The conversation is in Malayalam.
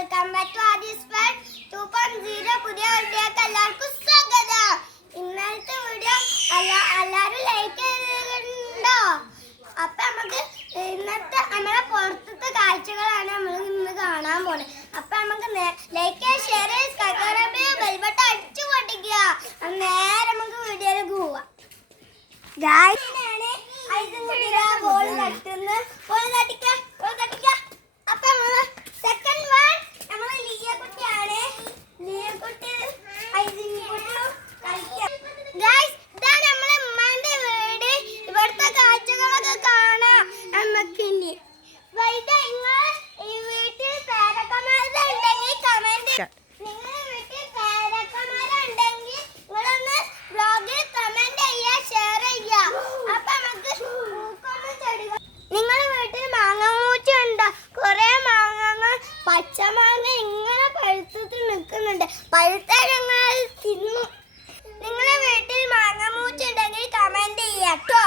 വെൽക്കം ബാക്ക് ടു ആദിസ് വേൾഡ് 2.0 പുതിയ വീഡിയോക്ക് എല്ലാവർക്കും സ്വാഗതം. ഇന്നത്തെ വീഡിയോ എല്ലാവരും ലൈക്ക് ചെയ്തിട്ടുണ്ടോ? അപ്പൊ നമുക്ക് ഇന്നത്തെ നമ്മളെ പുറത്തത്തെ കാഴ്ചകളാണ് നമ്മൾ ഇന്ന് കാണാൻ പോകുന്നത്. അപ്പൊ നമുക്ക് like share subscribe bell button അടിച്ചു പൊട്ടിക്കുക. നേരെ നമുക്ക് വീഡിയോയിലേക്ക് പോവാം. ഗായ്സ് ഐസും കുട്ടിയുടെ ബോൾ തട്ടുന്ന ബോൾ തട്ടിക്ക. അപ്പൊ നമ്മള് സെക്കൻഡ് വൺ നമ്മള് ലിയ കുട്ടിയാണ്. ലിയ കുട്ടി ഐസിൻ കുട്ടിയും കളിക്കാം. ഗായ്സ് ഇതാണ് നമ്മളെ ഉമ്മാന്റെ വീട്. ഇവിടുത്തെ കാഴ്ചകളൊക്കെ കാണാം നമുക്കിനി. വൈദ നിങ്ങൾ ഈ വീട്ടിൽ പേരക്കന്മാരുണ്ടെങ്കിൽ കമന്റ്. നിങ്ങളുടെ വീട്ടിൽ പേരക്കന്മാരുണ്ടെങ്കിൽ നിങ്ങളൊന്ന് ബ്ലോഗിൽ കമന്റ് ചെയ്യുക, ഷെയർ ചെയ്യുക. അപ്പൊ നമുക്ക് പൂക്കൊന്നും ചെടികൾ. നിങ്ങളുടെ വീട്ടിൽ മാങ്ങാമൂച്ചി ഉണ്ടോ? കുറെ മാങ്ങകൾ പച്ചമാങ്ങ ഇങ്ങനെ പഴുത്തിട്ട് നിൽക്കുന്നുണ്ട്. പഴുത്ത ഞങ്ങൾ തിന്നു. നിങ്ങളുടെ വീട്ടിൽ മാങ്ങാമൂച്ചി ഉണ്ടെങ്കിൽ കമന്റ് ചെയ്യാട്ടോ.